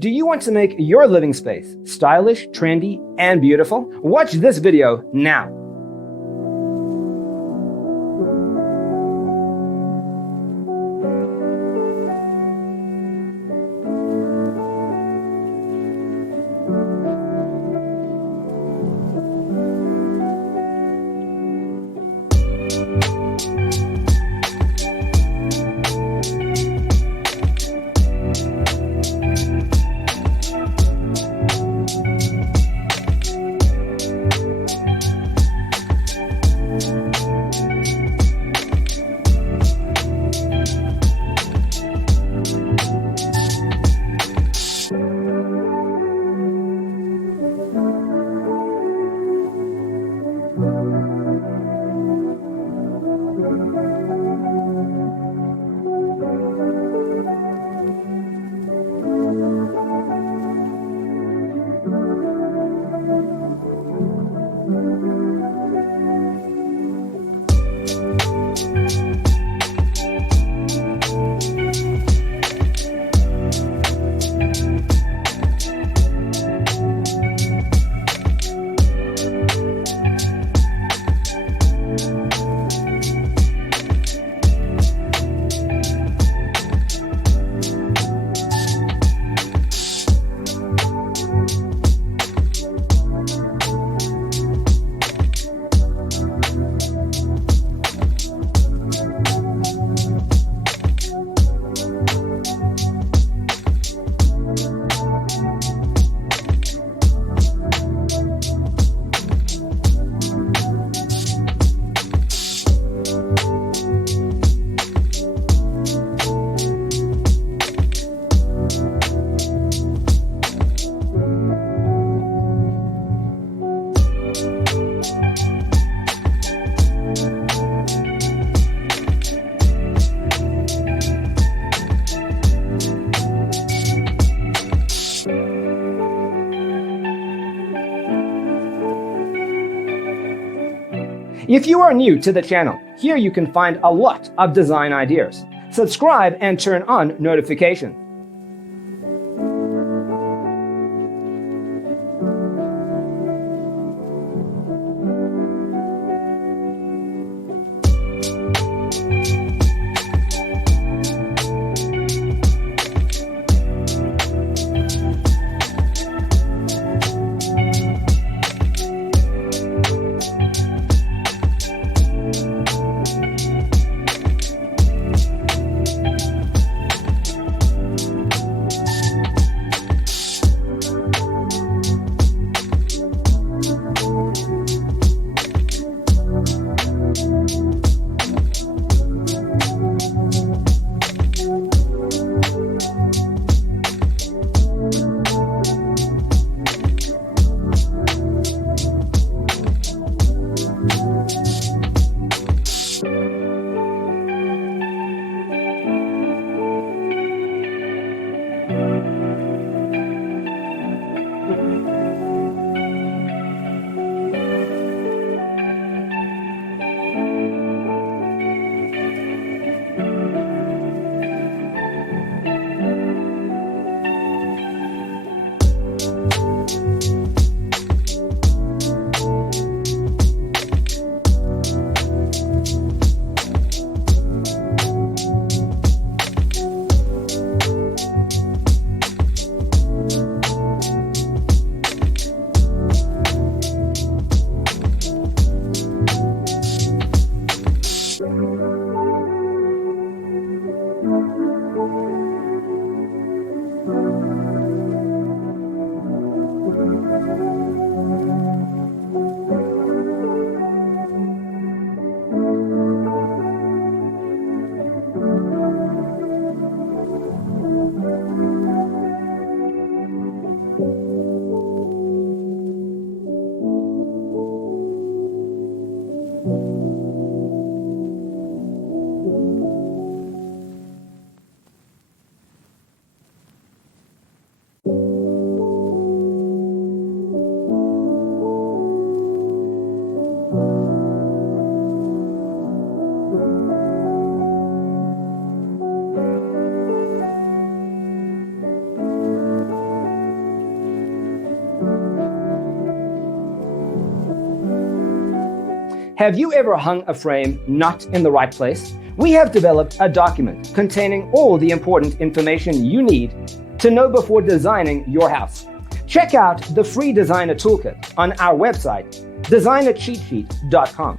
Do you want to make your living space stylish, trendy, and beautiful? Watch this video now. If you are new to the channel, here you can find a lot of design ideas. Subscribe and turn on notifications. Have you ever hung a frame not in the right place? We have developed a document containing all the important information you need to know before designing your house. Check out the free designer toolkit on our website, designercheatsheet.com.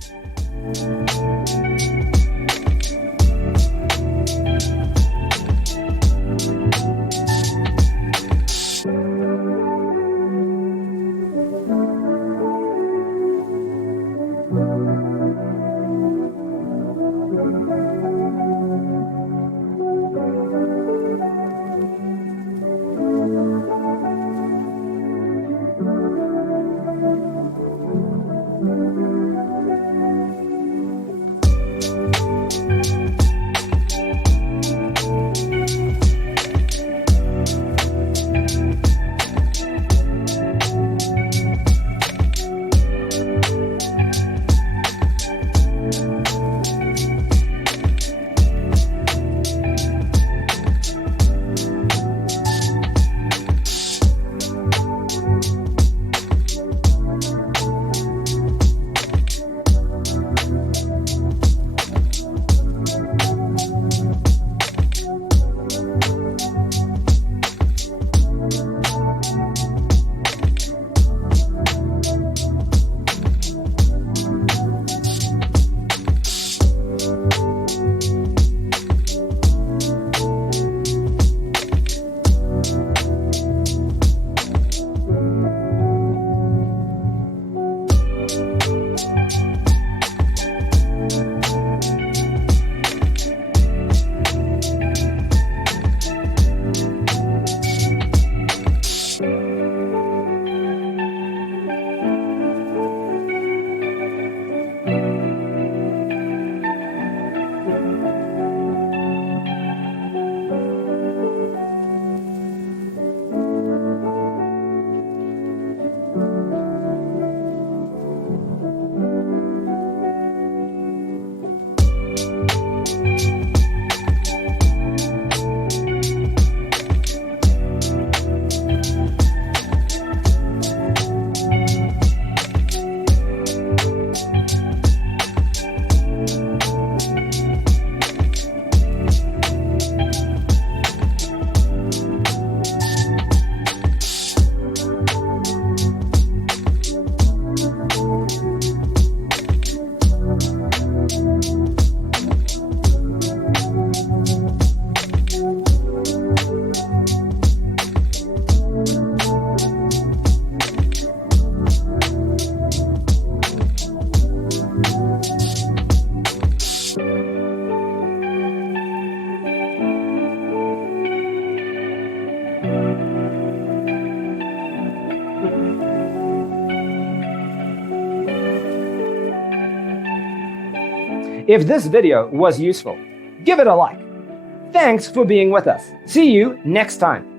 If this video was useful, give it a like. Thanks for being with us. See you next time.